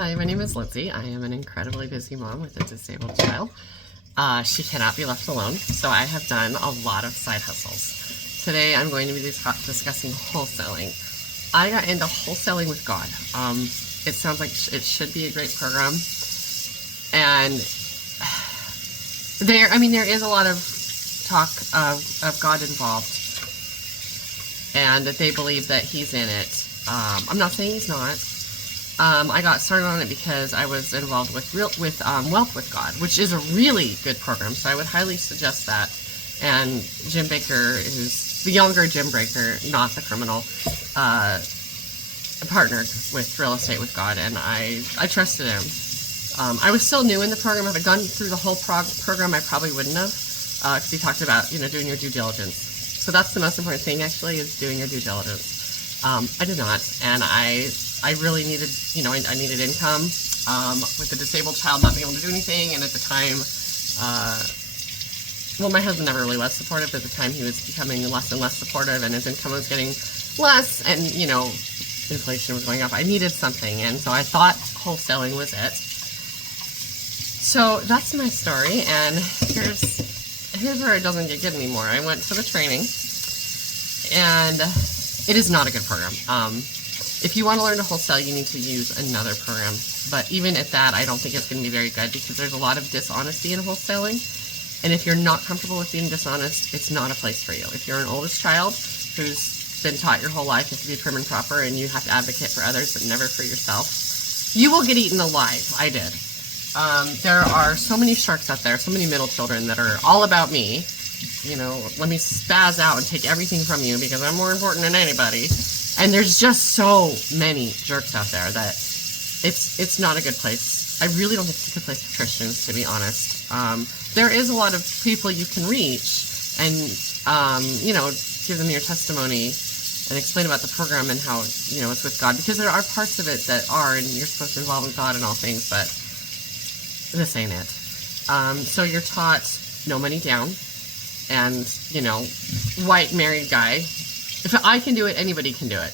Hi, my name is Lindsay. I am an incredibly busy mom with a disabled child. She cannot be left alone, so I have done a lot of side hustles. Today I'm going to be discussing wholesaling. I got into wholesaling with God. It sounds like it should be a great program, and there is a lot of talk of God involved, and that they believe that He's in it. I'm not saying He's not. I got started on it because I was involved with Wealth with God, which is a really good program, so I would highly suggest that. And Jim Baker, who's the younger Jim Baker, not the criminal, partnered with Real Estate with God, and I trusted him. I was still new in the program. If I'd gone through the whole program, I probably wouldn't have, because he talked about doing your due diligence. So that's the most important thing, actually, is doing your due diligence. I did not, and I really needed, I needed income, with a disabled child not being able to do anything, and at the time, my husband never really was supportive. At the time, he was becoming less and less supportive, and his income was getting less, and, inflation was going up. I needed something, and so I thought wholesaling was it. So that's my story, and here's where it doesn't get good anymore. I went to the training, and it is not a good program. If you want to learn to wholesale, you need to use another program. But even at that, I don't think it's going to be very good, because there's a lot of dishonesty in wholesaling. And if you're not comfortable with being dishonest, it's not a place for you. If you're an oldest child who's been taught your whole life you have to be prim and proper and you have to advocate for others but never for yourself, you will get eaten alive. I did. There are so many sharks out there, so many middle children that are all about me. Let me spaz out and take everything from you because I'm more important than anybody. And there's just so many jerks out there that it's not a good place. I really don't think it's a good place for Christians, to be honest. There is a lot of people you can reach and, give them your testimony and explain about the program and how, it's with God. Because there are parts of it that are, and you're supposed to involve in God and all things, but this ain't it. So you're taught no money down and, white married guy. If I can do it, anybody can do it.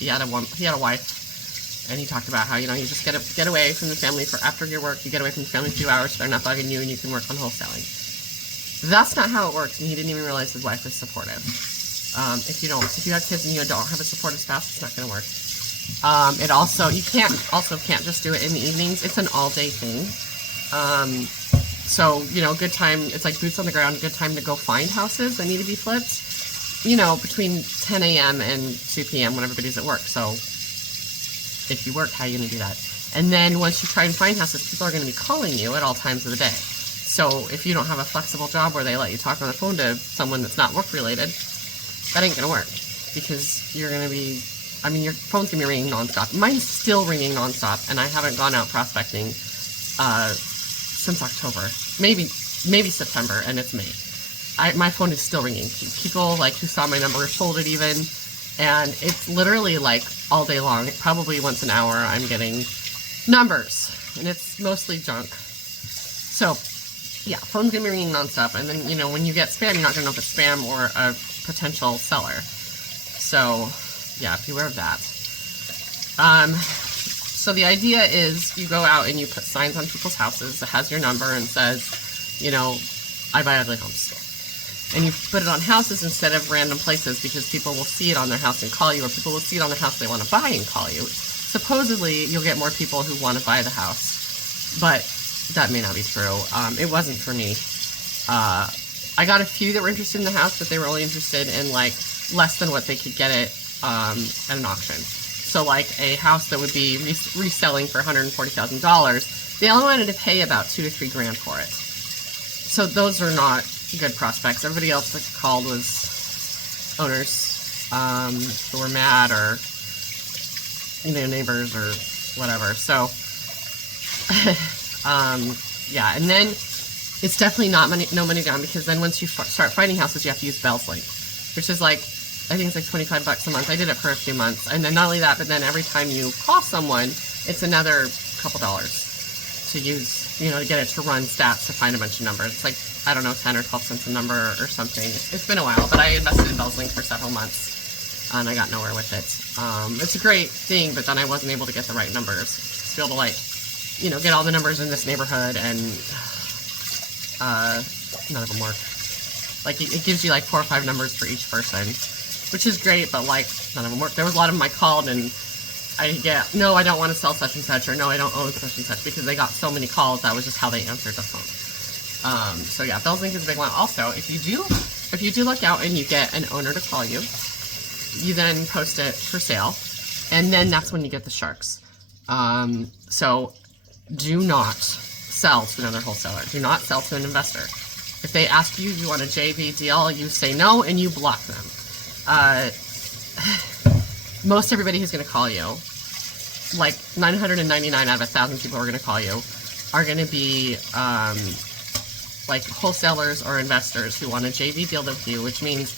He had a wife. And he talked about how, you just get away from the family for after your work. You get away from the family for 2 hours, so they're not bugging you, and you can work on wholesaling. That's not how it works, and he didn't even realize his wife was supportive. If you have kids and you don't have a supportive spouse, it's not going to work. You can't just do it in the evenings. It's an all-day thing. Good time. It's like boots on the ground. Good time to go find houses that need to be flipped. Between 10 a.m. and 2 p.m. when everybody's at work. So if you work, how are you going to do that? And then once you try and find houses, people are going to be calling you at all times of the day. So if you don't have a flexible job where they let you talk on the phone to someone that's not work-related, that ain't going to work. Because you're going to be, your phone's going to be ringing nonstop. Mine's still ringing nonstop, and I haven't gone out prospecting since October. Maybe September, and it's May. My phone is still ringing. People who saw my number sold it even, and it's literally all day long. Probably once an hour I'm getting numbers, and it's mostly junk. So yeah, phone's gonna be ringing nonstop, and then when you get spam, you're not gonna know if it's spam or a potential seller. So yeah, beware of that. So the idea is you go out and you put signs on people's houses that has your number and says, I buy ugly homes. And you put it on houses instead of random places, because people will see it on their house and call you, or people will see it on their house they want to buy and call you. Supposedly, you'll get more people who want to buy the house, but that may not be true. It wasn't for me. I got a few that were interested in the house, but they were only interested in less than what they could get it at an auction. So a house that would be reselling for $140,000, they only wanted to pay about $2 to $3 grand for it. So those are not good prospects. Everybody else that called was owners who were mad, or neighbors or whatever. So yeah, and then it's definitely no money down, because then once you start finding houses, you have to use BellsLink, which is I think it's $25 a month. I did it for a few months, and then not only that, but then every time you call someone, it's another couple dollars to use, to get it to run stats to find a bunch of numbers. It's I don't know, 10 or 12 cents a number or something. It's been a while, but I invested in BellsLink for several months. and I got nowhere with it. It's a great thing, but then I wasn't able to get the right numbers to be able to, like, you know, get all the numbers in this neighborhood, and none of them work. Like, it gives you like 4 or 5 numbers for each person, which is great, but like, none of them work. There was a lot of them I called, and I get, no, I don't want to sell such and such, or no, I don't own such and such, because they got so many calls. That was just how they answered the phone. So yeah, Bell's Link is a big one. Also, if you do look out and you get an owner to call you, you then post it for sale, and then that's when you get the sharks. So do not sell to another wholesaler. Do not sell to an investor. If they ask you, you want a JV deal, you say no and you block them. Most everybody who's going to call you, like 999 out of 1,000 people who are going to call you, are going to be like wholesalers or investors who want a JV deal with you, which means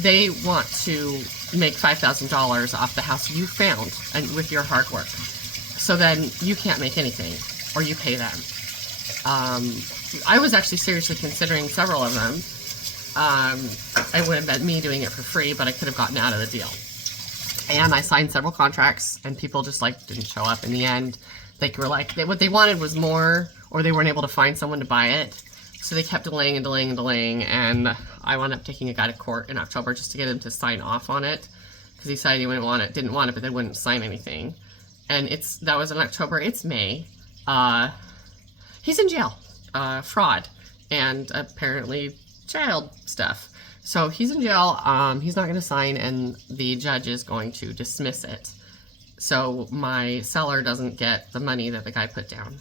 they want to make $5,000 off the house you found and with your hard work. So then you can't make anything, or you pay them. I was actually seriously considering several of them. It would have been me doing it for free, but I could have gotten out of the deal. And I signed several contracts, and people just like didn't show up in the end. They were like, what they wanted was more, or they weren't able to find someone to buy it. So they kept delaying and delaying and delaying, and I wound up taking a guy to court in October just to get him to sign off on it, because he said he didn't want it, but they wouldn't sign anything. And that was in October. It's May. He's in jail, fraud, and apparently child stuff. So he's in jail. He's not going to sign, and the judge is going to dismiss it. So my seller doesn't get the money that the guy put down.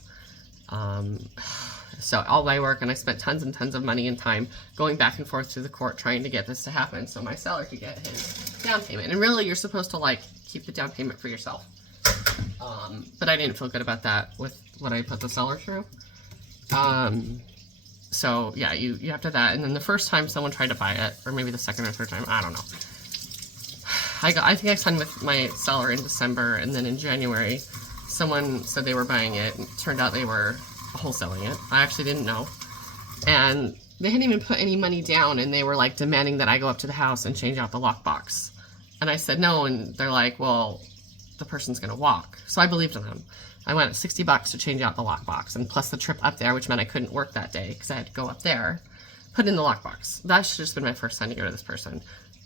So all my work, and I spent tons and tons of money and time going back and forth to the court trying to get this to happen so my seller could get his down payment. And really, you're supposed to like keep the down payment for yourself. But I didn't feel good about that with what I put the seller through. So yeah, you have to have that. And then the first time someone tried to buy it, or maybe the second or third time, I don't know. I think I signed with my seller in December, and then in January, someone said they were buying it, and it turned out they were wholesaling it. I actually didn't know. And they hadn't even put any money down, and they were like demanding that I go up to the house and change out the lockbox. And I said no, and they're like, well, the person's gonna walk. So I believed in them. I went at $60 to change out the lockbox, and plus the trip up there, which meant I couldn't work that day because I had to go up there, put in the lockbox. That should have just been my first time to go to this person.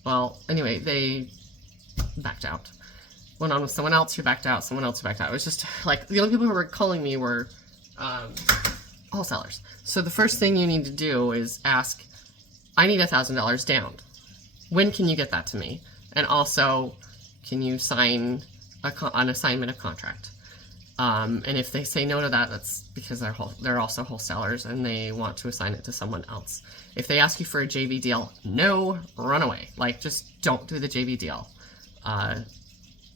Well, anyway, they backed out. Went on with someone else who backed out, someone else who backed out. It was just like, the only people who were calling me were wholesalers. So the first thing you need to do is ask, I need $1,000 down. When can you get that to me? And also, can you sign an assignment of contract? And if they say no to that, that's because they're also wholesalers and they want to assign it to someone else. If they ask you for a JV deal, no, run away. Like, just don't do the JV deal.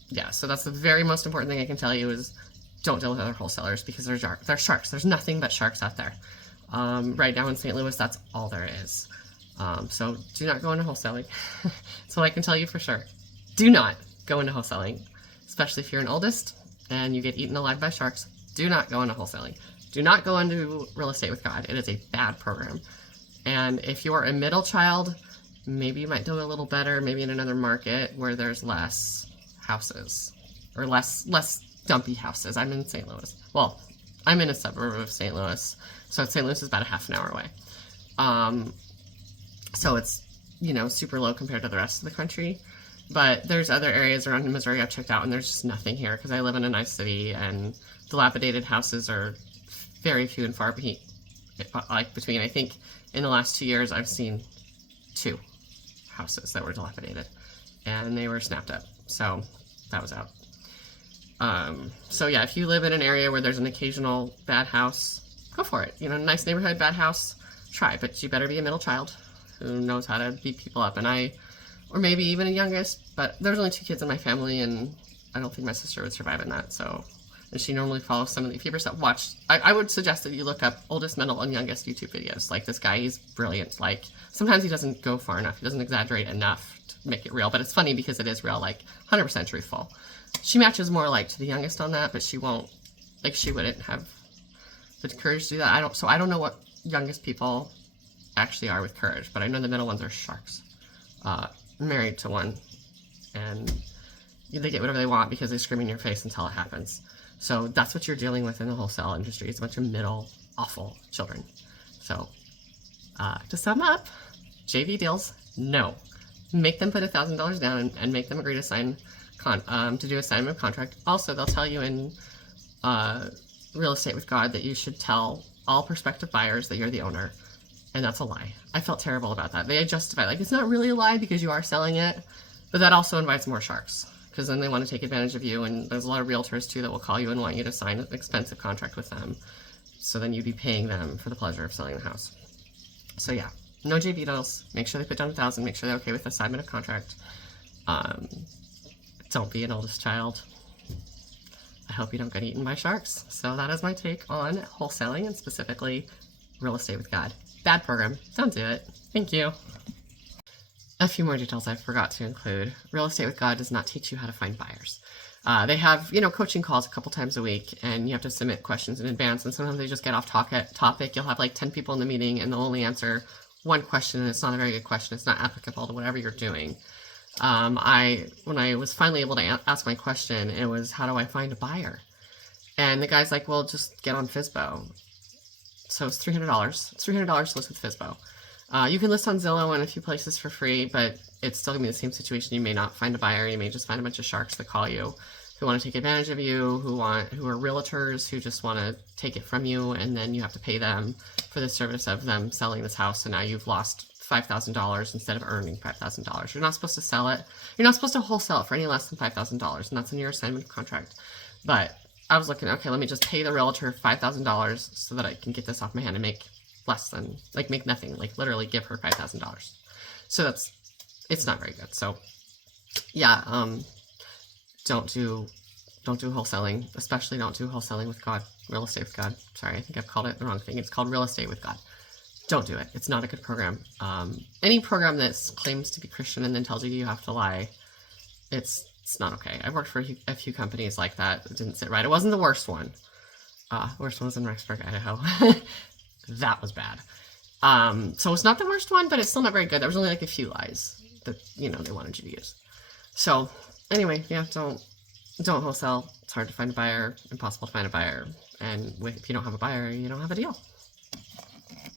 Yeah, so that's the very most important thing I can tell you is don't deal with other wholesalers, because they're sharks. There's nothing but sharks out there. Right now in St. Louis, that's all there is. So do not go into wholesaling. That's what I can tell you for sure. Do not go into wholesaling, especially if you're an oldest and you get eaten alive by sharks. Do not go into wholesaling. Do not go into real estate with God. It is a bad program. And if you're a middle child, maybe you might do a little better, maybe in another market where there's less houses, or less dumpy houses. I'm in St. Louis. Well, I'm in a suburb of St. Louis, so St. Louis is about a half an hour away. So it's, you know, super low compared to the rest of the country. But there's other areas around Missouri I've checked out, and there's just nothing here because I live in a nice city, and dilapidated houses are very few and far between. I think in the last 2 years I've seen 2 houses that were dilapidated, and they were snapped up. So that was out. So yeah, if you live in an area where there's an occasional bad house, go for it. You know, nice neighborhood, bad house, try. But you better be a middle child who knows how to beat people up. And or maybe even a youngest, but there's only 2 kids in my family, and I don't think my sister would survive in that. So, and she normally follows some of the, if you ever watch, I would suggest that you look up oldest, middle, and youngest YouTube videos. Like this guy, he's brilliant. Like, sometimes he doesn't go far enough. He doesn't exaggerate enough to make it real, but it's funny because it is real, like 100% truthful. She matches more like to the youngest on that, but she won't, like, she wouldn't have the courage to do that. I don't know what youngest people actually are with courage, but I know the middle ones are sharks. Married to one, and they get whatever they want because they scream in your face until it happens. So that's what you're dealing with in the wholesale industry. It's a bunch of middle, awful children. So to sum up, JV deals, no. Make them put $1,000 down and make them agree to sign to do assignment of contract. Also, they'll tell you in Real Estate with God that you should tell all prospective buyers that you're the owner, and that's a lie. I felt terrible about that. They justify, like, it's not really a lie because you are selling it, but that also invites more sharks, because then they want to take advantage of you, and there's a lot of realtors too that will call you and want you to sign an expensive contract with them, so then you'd be paying them for the pleasure of selling the house. So yeah, no JV deals. Make sure they put down $1,000. Make sure they're okay with the assignment of contract. Don't be an oldest child. I hope you don't get eaten by sharks. So that is my take on wholesaling, and specifically Real Estate with God. Bad program. Don't do it. Thank you. A few more details I forgot to include. Real Estate with God does not teach you how to find buyers. They have, coaching calls a couple times a week, and you have to submit questions in advance, and sometimes they just get off topic. You'll have like 10 people in the meeting, and they'll only answer one question, and it's not a very good question. It's not applicable to whatever you're doing. When I was finally able to ask my question, it was, how do I find a buyer? And the guy's like, well, just get on FSBO. So it's $300. It's $300 to list with FSBO. You can list on Zillow and a few places for free, but it's still gonna be the same situation. You may not find a buyer. You may just find a bunch of sharks that call you, who want to take advantage of you, who are realtors, who just want to take it from you, and then you have to pay them for the service of them selling this house, and now you've lost $5,000 instead of earning $5,000. You're not supposed to sell it. You're not supposed to wholesale it for any less than $5,000, and that's in your assignment of contract. But I was looking, okay, let me just pay the realtor $5,000 so that I can get this off my hand and make less than, like, make nothing, like literally give her $5,000. So it's not very good. So yeah, don't do wholesaling, especially don't do wholesaling with God, Real Estate with God. Sorry, I think I've called it the wrong thing. It's called Real Estate with God. Don't do it. It's not a good program. Any program that claims to be Christian and then tells you you have to lie, it's not okay. I've worked for a few companies like that. It didn't sit right. It wasn't the worst one. The worst one was in Rexburg, Idaho. That was bad. So it's not the worst one, but it's still not very good. There was only like a few lies that, they wanted you to use. So anyway, yeah, don't wholesale. It's hard to find a buyer, impossible to find a buyer. And if you don't have a buyer, you don't have a deal.